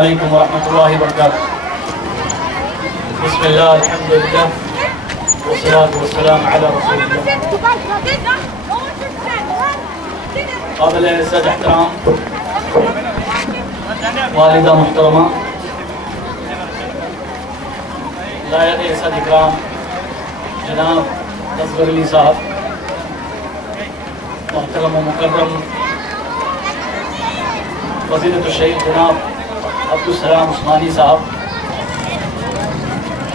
علیکم ورحمۃ اللہ وبرکاتہ۔ بسم اللہ الحمدللہ والصلاة والسلام علی رسول اللہ۔ قابل عزت احترام والدہ محترمہ، لائق عزت اکرام جناب اصغر علی صاحب، محترم و مکرم فضیلت الشیخ جناب عبدالسلام عثمانی صاحب،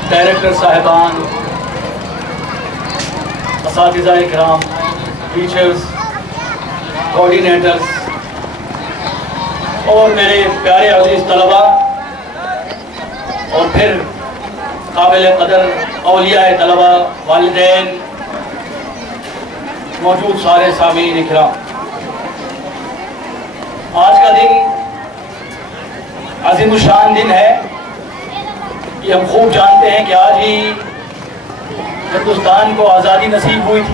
ڈائریکٹر صاحبان، اساتذہ اکرام، ٹیچرز، کوآرڈینیٹرز اور میرے پیارے عزیز طلباء، اور پھر قابل قدر اولیاء طلباء، والدین، موجود سارے سامعین اکرام، آج کا دن عظیم الشان دن ہے۔ یہ ہم خوب جانتے ہیں کہ آج ہی ہندوستان کو آزادی نصیب ہوئی تھی۔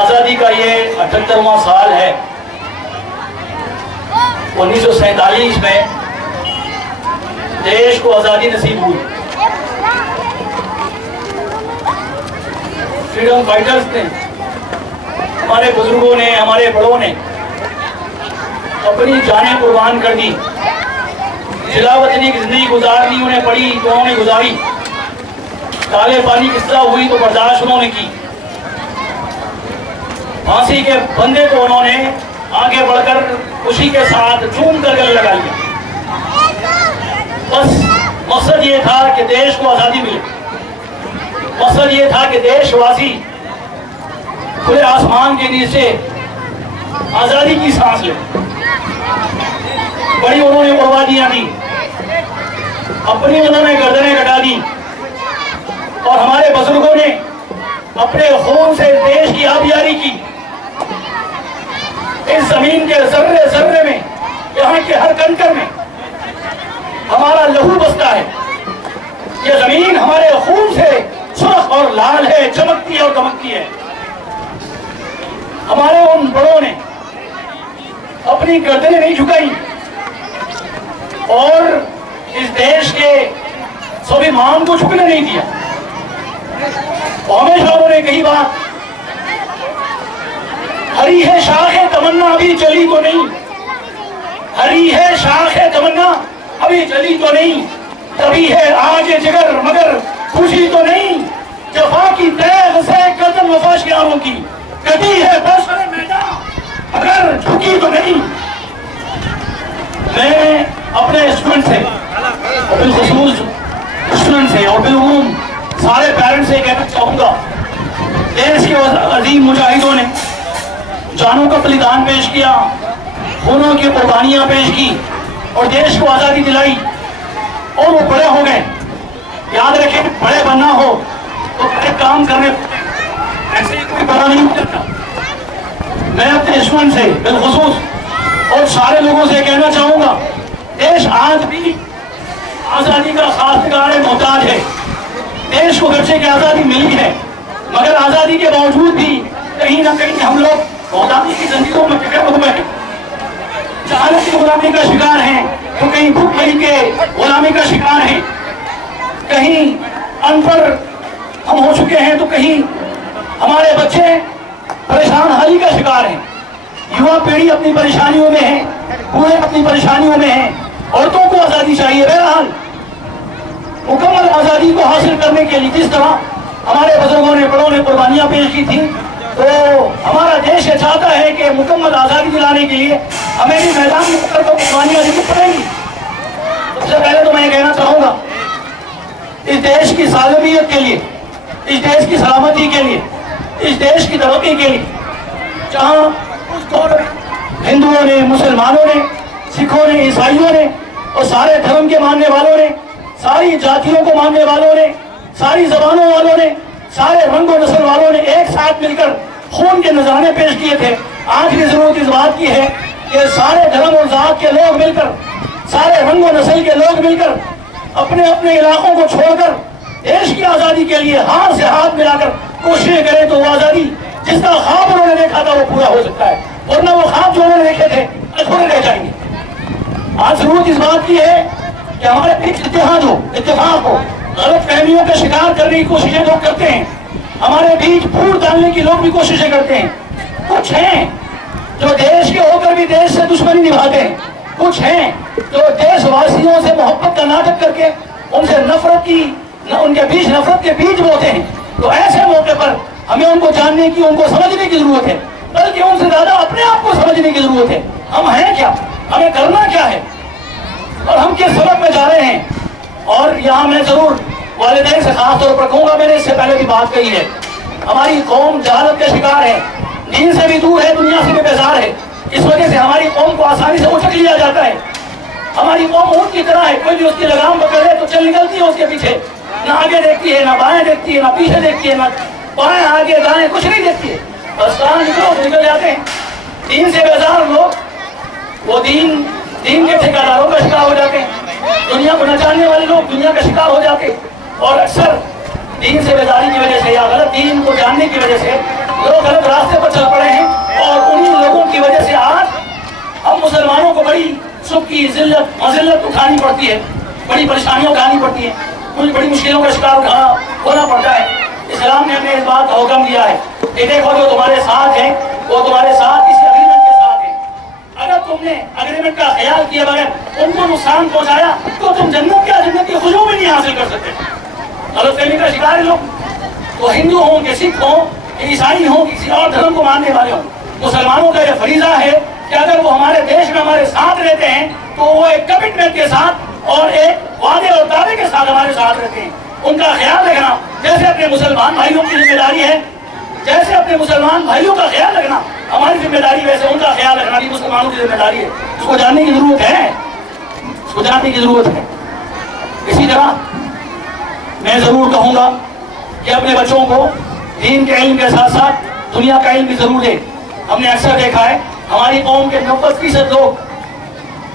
آزادی کا یہ 78واں سال ہے۔ 1947 میں دیش کو آزادی نصیب ہوئی۔ فریڈم فائٹرز نے، ہمارے بزرگوں نے، ہمارے بڑوں نے اپنی جانیں قربان کر دی۔ جلا وطنی کی زندگی گزارنی انہیں پڑی تو انہوں نے گزاری، کالے پانی کی سزا ہوئی تو برداشت انہوں نے کی، پھانسی کے بندے کو انہوں نے آگے بڑھ کر خوشی کے ساتھ جھوم کر گلے لگا لیا۔ بس مقصد یہ تھا کہ دیش کو آزادی ملے، مقصد یہ تھا کہ دیش واسی کھلے آسمان کے نیچے آزادی کی سانس لے۔ بڑی انہوں نے قربانیاں دی، اپنی انہوں نے گردنیں کٹا دی، اور ہمارے بزرگوں نے اپنے خون سے دیش کی آبیاری کی۔ اس زمین کے ذرے ذرے میں، یہاں کے ہر کنکر میں ہمارا لہو بستا ہے۔ یہ زمین ہمارے خون سے سرخ اور لال ہے، چمکتی ہے اور دمکتی ہے۔ ہمارے ان بڑوں نے اپنی گردنیں نہیں جھکائی اور اس دیش کے سوابھیمان کو جھکنے نہیں دیا۔ ہمیشہ انہوں نے کہی بات، ہری ہے شاخ تمنا ابھی جلی تو نہیں، ہری ہے شاخ تمنا ابھی جلی تو نہیں، تبھی ہے آج جگر مگر خوشی تو نہیں، جفا کی تیغ سے گردن وفا شیاروں کی کٹی ہے برسر میدان اگر جھکی تو نہیں۔ میں اپنے اسٹوڈنٹ سے اور بالخصوص اسٹوڈنٹ سے اور بالعموم سارے پیرنٹ سے کہنا چاہوں گا، دیش کے عظیم مجاہدوں نے جانوں کا بلیدان پیش کیا، خونوں کی قربانیاں پیش کی اور دیش کو آزادی دلائی، اور وہ بڑے ہو گئے۔ یاد رکھیں، بڑے بننا ہو تو بڑے کام کرنے، ایسے ہی کوئی بڑا نہیں کرتا۔ میں اپنے اسٹوڈنٹ سے بالخصوص اور سارے لوگوں سے کہنا چاہوں گا، دیش آج بھی آزادی کا خواستگار محتاج ہے۔ دیش کو گرچہ کہ آزادی ملی ہے، مگر آزادی کے باوجود بھی کہیں نہ کہیں ہم لوگ غلامی کی زنجیروں میں پکڑے ہوئے ہیں، جہالت کی غلامی کا شکار ہیں تو کہیں بھوک مری کے غلامی کا شکار ہیں، کہیں ان پڑھ ہم ہو چکے ہیں تو کہیں ہمارے بچے پریشان حالی کا شکار ہیں، یووا پیڑھی اپنی پریشانیوں میں ہے، بوڑھے اپنی پریشانیوں میں ہیں۔ عورتوں کو آزادی چاہیے۔ بہرحال مکمل آزادی کو حاصل کرنے کے لیے جس طرح ہمارے بزرگوں نے، بڑوں نے قربانیاں پیش کی تھیں، تو ہمارا دیش یہ چاہتا ہے کہ مکمل آزادی دلانے کے لیے ہمیں بھی میدان میں اتر کر قربانیاں دینی پڑیں گی۔ سب سے پہلے تو میں کہنا چاہوں گا، اس دیش کی سالمیت کے لیے، اس دیش کی سلامتی کے لیے، اس دیش کی ترقی کے لیے، جہاں اس دور میں ہندوؤں نے، مسلمانوں نے، سکھوں نے، عیسائیوں نے اور سارے دھرم کے ماننے والوں نے، ساری جاتیوں کو ماننے والوں نے، ساری زبانوں والوں نے، سارے رنگ و نسل والوں نے ایک ساتھ مل کر خون کے نذرانے پیش کیے تھے۔ آج کی ضرورت اس بات کی ہے کہ سارے دھرم اور ذات کے لوگ مل کر، سارے رنگ و نسل کے لوگ مل کر اپنے اپنے علاقوں کو چھوڑ کر دیش کی آزادی کے لیے ہاتھ سے ہاتھ ملا کر کوششیں کریں تو وہ آزادی جس کا خواب انہوں نے دیکھا تھا وہ پورا ہو سکتا ہے، ورنہ وہ خواب جو انہوں نے دیکھے تھے ادھورے رہ جائیں گے۔ آج ضرورت اس بات کی ہے کہ ہمارے بیچ اتحاد ہو، اتفاق ہو. غلط فہمیوں کا شکار کرنے کی کوششیں لوگ کرتے ہیں، ہمارے بیچ پھوٹ ڈالنے کی لوگ بھی کوششیں کرتے ہیں. کچھ ہیں جو دیش کے ہو کر بھی دیش سے دشمنی نبھاتے ہیں، کچھ ہیں جو دیش واسیوں سے محبت کا ناٹک کر کے ان سے نفرت کی، ان کے بیچ نفرت کے بیج بوتے ہیں. تو ایسے موقع پر ہمیں ان کو جاننے کی، ان کو سمجھنے کی ضرورت ہے، بلکہ ان سے زیادہ اپنے آپ کو سمجھنے کی ضرورت ہے. ہم ہیں کیا، ہمیں کرنا کیا ہے، اور ہم کس سبق میں جا رہے ہیں. اور یہاں میں ضرور والدین سے خاص طور پر کہوں گا، میں نے اس سے پہلے بھی بات کہی ہے، ہماری قوم جہالت کا شکار ہے، دین سے بھی دور ہے، دنیا سے بھی بیزار ہے. اس وجہ سے ہماری قوم کو آسانی سے اچک لیا جاتا ہے. ہماری قوم اونٹ کی طرح ہے، کوئی بھی اس کی لگام پکڑ لے تو چل نکلتی ہے اس کے پیچھے، نہ آگے دیکھتی ہے، نہ بائیں دیکھتی ہے، نہ پیچھے دیکھتی ہے، نہ بائیں آگے دائیں کچھ نہیں دیکھتی ہے، بس کہاں نکل جاتے ہیں. دین سے بیزار لوگ وہ دین کے ٹھیکیداروں کا شکار ہو جاتے ہیں، دنیا کو نچانے والے لوگ دنیا کا شکار ہو جاتے ہیں. اور اکثر دین سے بیزاری کی وجہ سے یا غلط دین کو جاننے کی وجہ سے لوگ غلط راستے پر چل پڑے ہیں، اور انہی لوگوں کی وجہ سے آج ہم مسلمانوں کو بڑی سکھ کی مذلت اٹھانی پڑتی ہے، بڑی پریشانیاں اٹھانی پڑتی ہیں، بڑی مشکلوں کا شکار ہونا پڑتا ہے. اسلام نے ہمیں اس بات کا حکم دیا ہے کہ دیکھو جو تمہارے ساتھ ہیں وہ تمہارے ساتھ اسی اگریمنٹ کے ساتھ ہیں. اگر تم نے اگریمنٹ کا خیال کیا بغیر ان کو نقصان پہنچایا تو تم جنت کی خوشبو بھی نہیں حاصل کر سکتے. غلط فہمی کا شکار ہے لوگ، تو ہندو ہوں کہ سکھ ہوں کہ عیسائی ہوں، کسی اور دھرم کو ماننے والے ہوں، مسلمانوں کا یہ فریضہ ہے کہ اگر وہ ہمارے دیش میں ہمارے ساتھ رہتے ہیں تو وہ ایک کمٹمنٹ کے ساتھ اور ایک وعدے اور دعوے کے ساتھ ہمارے ساتھ رہتے ہیں. ان کا خیال رکھنا جیسے اپنے مسلمان بھائیوں کی ذمہ داری ہے، جیسے اپنے مسلمان بھائیوں کا خیال رکھنا ہماری ذمہ داری، ویسے ان کا خیال رکھنا بھی مسلمانوں کی ذمہ داری ہے. اس کو جاننے کی ضرورت ہے، اس کو جاننے کی ضرورت ہے. اسی طرح میں ضرور کہوں گا کہ اپنے بچوں کو دین کے علم کے ساتھ ساتھ دنیا کا علم بھی ضرور دیں. ہم نے اکثر دیکھا ہے ہماری قوم کے 90% لوگ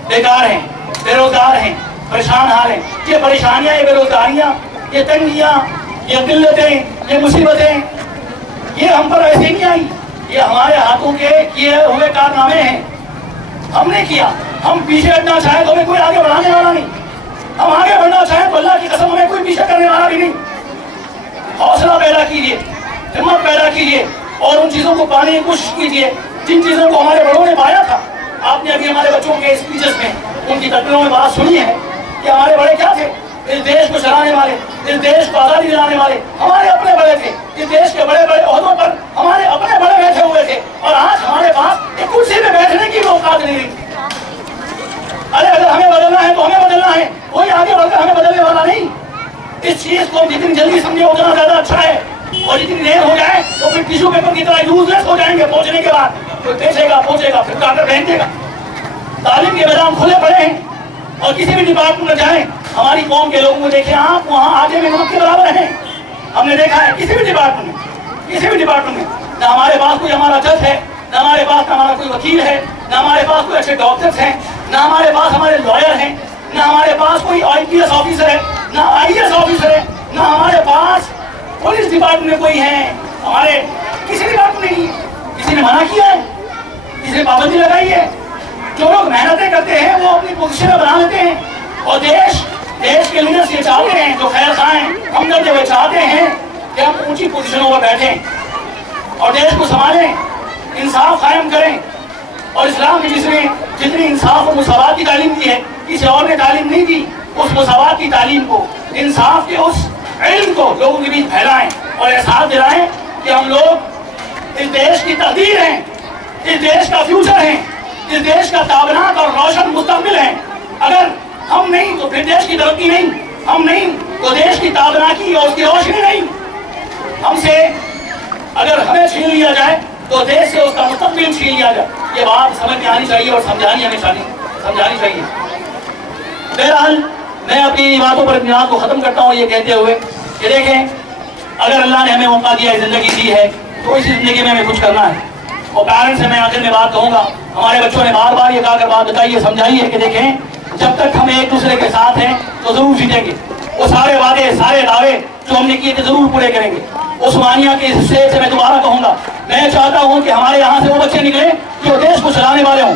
بیکار ہیں، بے روزگار ہیں، پریشان حال ہیں. یہ پریشانیاں، یہ بے روزگاریاں، یہ تنگیاں، یہ قلتیں، یہ مصیبتیں یہ ہم پر ایسے نہیں آئی، یہ ہمارے ہاتھوں کے کیے ہوئے کارنامے ہیں. ہم نے کیا. ہم پیچھے ہٹنا چاہیں تو ہمیں کوئی آگے بڑھانے والا نہیں، ہم آگے بڑھنا چاہیں تو اللہ کی قسم ہمیں کوئی پیچھے کرنے والا بھی نہیں. حوصلہ پیدا کیجیے، ہمت پیدا کیجیے، اور ان چیزوں کو پانے کی کوشش کیجیے جن چیزوں کو ہمارے بڑوں نے پایا تھا. آپ نے ابھی ہمارے بچوں کے اسپیچز میں ان کی تقریروں میں بات سنی ہے کہ ہمارے بڑے کیا تھے، اس دیش کو چلانے والے، اس دیش کو آزادی دلانے والے ہمارے اپنے بڑے تھے. اس دیش کے بڑے بڑے عہدوں پر ہمارے اپنے بڑے بیٹھے ہوئے تھے، اور آج ہمارے پاس ایک کرسی پہ بیٹھنے کی بھی اوقات نہیں رہی. ارے اگر ہمیں بدلنا ہے تو ہمیں بدلنا ہے، کوئی آگے بڑھ کر ہمیں بدلنے والا نہیں. اس چیز کو جتنی جلدی سمجھے اتنا زیادہ اچھا ہے، اور جتنی دیر ہو جائے تو پھر ٹیشو پیپر کی طرح یوز لیس ہو جائیں گے. پہنچنے کے بعد کوئی بیچے گا، پہنچے گا، پھر کاٹر پہن دے گا. تعلیم کے میدان کھلے پڑے ہیں، اور کسی بھی ڈپارٹمنٹ میں جائیں ہماری قوم کے لوگوں کو دیکھیں آپ وہاں آگے میں نمک کے برابر ہیں. ہم نے دیکھا ہے کسی بھی ڈپارٹمنٹ میں نہ ہمارے پاس کوئی ہمارا جج ہے، نہ ہمارے پاس ہمارا کوئی وکیل ہے، نہ ہمارے پاس کوئی اچھے ڈاکٹرز ہیں، نہ ہمارے پاس ہمارے لائر ہیں، نہ ہمارے پاس کوئی IPS آفیسر ہے، نہ IAS آفیسر ہے، نہ ہمارے پاس پولیس ڈپارٹمنٹ میں کوئی ہے. ہمارے کسی ڈپارٹمنٹ نہیں. کسی نے منع کیا ہے، کسی نے پابندی لگائی ہے. جو لوگ محنتیں کرتے ہیں وہ اپنی پوزیشن بنا لیتے ہیں، اور دیش کے لیڈرز یہ چاہتے ہیں، جو خیر خواہ ہیں، ہمدرد وہ چاہتے ہیں کہ ہم اونچی پوزیشنوں پر بیٹھیں اور دیش کو سنبھالیں، انصاف قائم کریں. اور اسلام نے جتنی انصاف اور مساوات کی تعلیم دی ہے کسی اور نے تعلیم نہیں دی. اس مساوات کی تعلیم کو، انصاف کے اس علم کو لوگوں کے بیچ پھیلائیں اور احساس دلائیں کہ ہم لوگ اس دیش کی تقدیر ہیں، اس دیش کا فیوچر ہیں، اس دیش کا تابناک اور روشن مستقبل ہے. اگر ہم نہیں تو پھر دیش کی ترقی نہیں، ہم نہیں تو دیش کی تابناکی اور اس کی روشنی نہیں. ہم سے اگر ہمیں چھین لیا جائے تو دیش سے اس کا مستقبل چھین لیا جائے. یہ بات سمجھ میں آنی چاہیے اور سمجھانی چاہیے. بہرحال میں اپنی باتوں پر اپنی بات کو ختم کرتا ہوں یہ کہتے ہوئے کہ دیکھیں اگر اللہ نے ہمیں موقع دیا ہے، زندگی دی ہے، تو اسی زندگی میں ہمیں کچھ کرنا ہے. اور پیرنٹس سے میں آخر میں بات کہوں گا، ہمارے بچوں نے بار بار یہ کہا کر بات بتائی ہے، سمجھائی ہے کہ دیکھیں جب تک ہم ایک دوسرے کے ساتھ ہیں تو ضرور جیتیں گے. وہ سارے وعدے، سارے دعوے جو ہم نے کیے تھے ضرور پورے کریں گے. عثمانیہ کے حصے سے میں دوبارہ کہوں گا، میں چاہتا ہوں کہ ہمارے یہاں سے وہ بچے نکلیں جو دیش کو چلانے والے ہوں،